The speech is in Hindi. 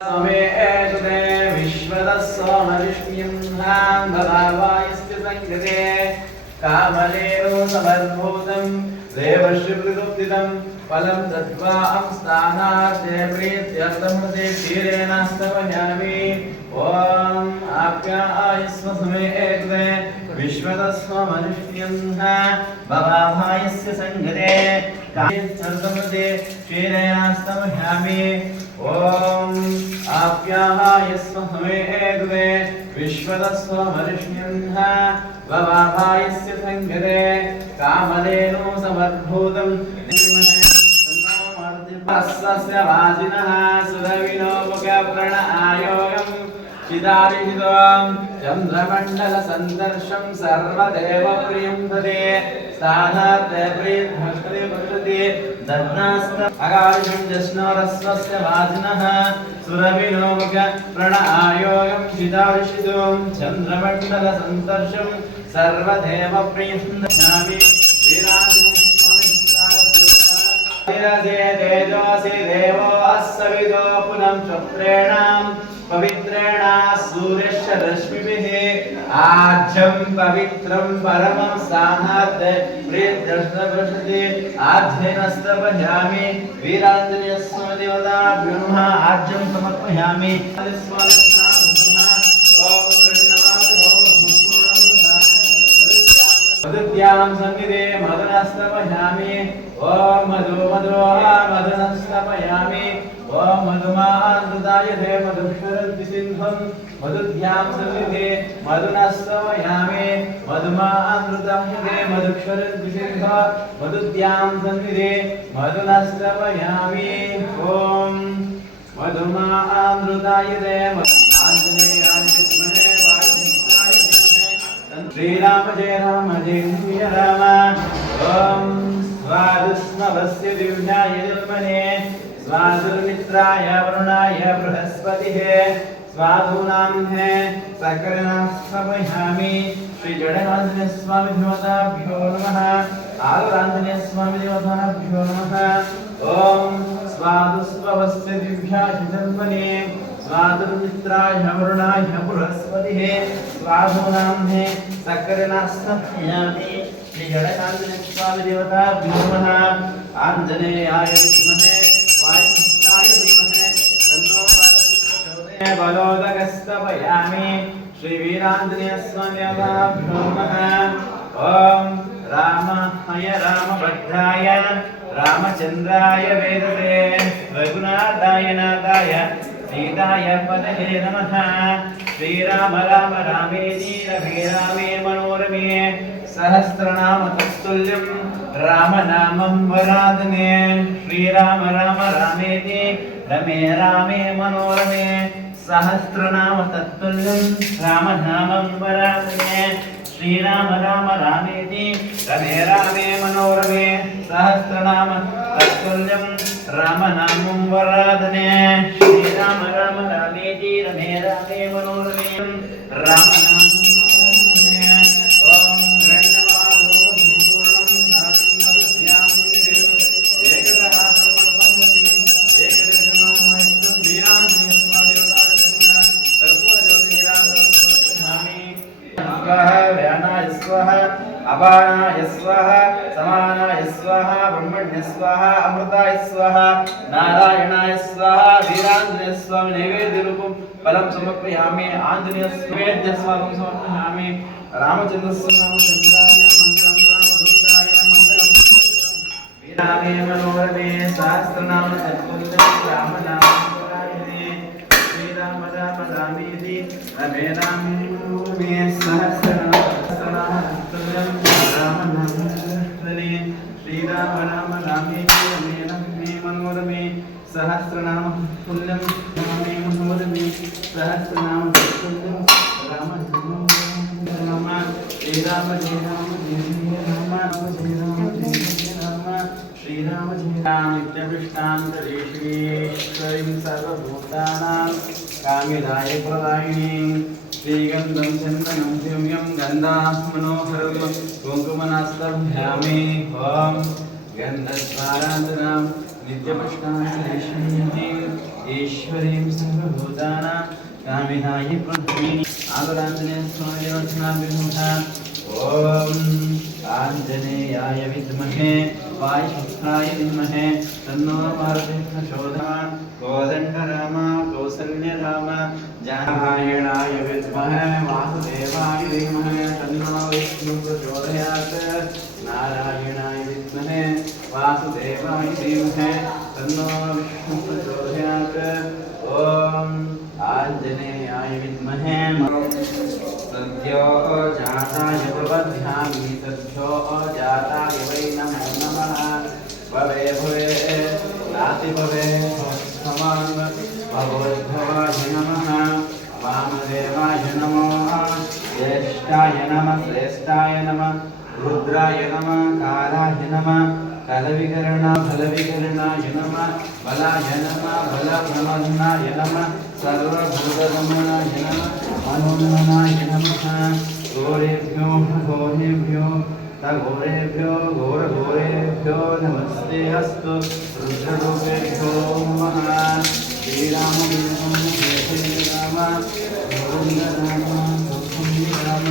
समेतुते विश्वदस्सोमविष्ण्यं भवायस्य संकृते कामलेनो समद्भूतं देवश्रीप्रदुप्तितं फलं दत्त्वा स्थानार्थे प्रीत्यर्थमृते क्षीरेणास्तवयामि ॐ आप्यायस्व समेतुते विश्वदस्सोमविष्ण्यं भवायस्य संकृते कामलेनो क्षीरेणास्तवयामि ओम आप्यायस्व समेतुते विश्वदस्सोमविष्ण्यं भवायस्य संकृते कामलेनो समद्भूतं तस्य वाजिनः सुरविनो मुखप्रणआयोगं चिदाभिहितं चन्द्रमण्डलसन्दर्शं सर्वदेवप्रियं तदे स्थानार्थे प्रीतभक्ति भक्ति दद्नास्त अगारिषं जस्नोरस्वस्य वाजिनः सुरविनो मुखप्रणआयोगं चिदाभिहितं चन्द्रमण्डलसन्दर्शं सर्वदेवप्रियं ददामि तेजोसि देवो अस्सविदो पुनं चक्रेणां पवित्रेण सूर्यस्य रश्मिभिः आज्यं पवित्रं परमं स्थानार्थे प्रीत्यर्थमृते आध्येनस्तवयामि वीराञ्जनेयस्व देवताभ्यो नमः आज्यं समर्पयामि मधुद्यां सन्निधे मदनस्तवयामि ओम मधु मदनस्तवयामि ओम मधुमानृताय दे मधुक्षरद्विसिन्धं मधुद्यां सन्निधे मदनस्तवयामि मधुमानृताय दे मधुक्षरद्विसिन्ध मधुद्यां सन्निधे मदनस्तवयामि ओम मधुमानृताय दे आञ्जनेयाय विद्महे वायुपुत्राय धीमहि श्रीराम जय राम ओम स्वादुष्णवस्य दिव्याय जन्मने स्वादुर्मित्राय वरुणाय बृहस्पतिः स्वादूनां है सकलनास्तवयामि श्री जडानंद स्वामी देवताभ्यो नमः आदरांजनेय स्वामी देवताभ्यो नमः ओम स्वादुष्णवस्य दिव्याय जन्मने स्वादुर्मित्राय वरुणाय बृहस्पतिः स्वादूनां है सकलनास्तवयामि श्री जडानंद स्वामी देवताभ्यो नमः आंजनेयाय विद्महे वायुपुत्राय धीमहि तन्नो प्रचोदयात् बलोदकस्तवयामि श्री वीरांजनेय स्वामी देवताभ्यो नमः ओम रामाय रामभद्राय रामचंद्राय वेदसे रघुनाथाय नाथाय सीताय पतये नमः श्रीराम राम रामेति रमे रामे मनोरमे सहस्रनाम तत्तुल्यं रामनामं वरानने श्रीराम राम रामेति रमे रामे मनोरमे सहस्रनाम तत्तुल्यं रामनामं वरानने श्रीराम राम रामेति रमे रामे मनोरमे सहस्रनाम तत्तुल्यं रामनामं वरानने श्रीराम राम रामेति रमे रामे मनोरमे रामनामं अपानाय स्वाहा समानाय स्वाहा ब्रह्मण्य स्वाहा अमृताय स्वाहा नारायणाय स्वाहा वीरांजनेय स्वामी नैवेद्य रूपं फलं समर्पयामि आंजनेय नैवेद्य स्वामी समर्पयामि रामचंद्रस्य रामचंद्राय मंगलम रामदूताय मंगलम वीरामे मनोरमे सहस्रनाम तत्पुरुषं रामनाम श्रीराम राम रामेति रमे रामे सहस्रनाम श्रीराम राम रामेति रमे रामे मनोरमे सहस्रनाम तुल्यं रामे मनोरमे सहस्रनाम तुल्यं राम श्रीराम जय राम श्रीराम जय राम नित्यविष्टान्तरेश्वरीं सर्वभूतानां कामिदाय प्रदायिनीं श्रीगन्धं चन्दनं दिव्यं गन्धात्मनोहरं कुङ्कुमनास्तभ्यामि ॐ गन्धद्वारान्तरां नित्यपुष्टान् ईश्वरीं सर्वभूतानां कामिनाय प्रधामिनी आदराञ्जनेय स्वामी रचनाभिमुखा ॐ आञ्जनेयाय विद्महे वायुपुत्राय धीमहि तन्नो मारुतिः प्रचोदयात् कोदण्डराम कौसल्यराम नारायणाय विद्महे वासुदेवाय धीमहि तन्नो विष्णुः प्रचोदयात् नारायणाय विद्महे वासुदेवाय धीमहि तन्नो विष्णुः प्रचोदयात् ॐ आञ्जनेयाय विद्महे सद्यो जाताय प्रबध्यामि सद्यो जाताय वै नमो नमः भवे भवे नाति भवे भवान् भगवद्भवाय नमः वामदेवाय नमो ज्येष्ठाय नमः श्रेष्ठाय नमः रुद्राय नमः कालाय नमः फलविकरणाय नमः बलाय नमः बलप्रमन्नाय नमः सर्वभूतगमनाय नमः मनोन्मनाय नमः घोरेभ्यो घोरेभ्यो घोरेभ्यो घोरघोरेभ्यो नमस्ते अस्तु रुद्ररूपेभ्यो नमः श्रीराम जय राम गोविन्द राम गोविन्द राम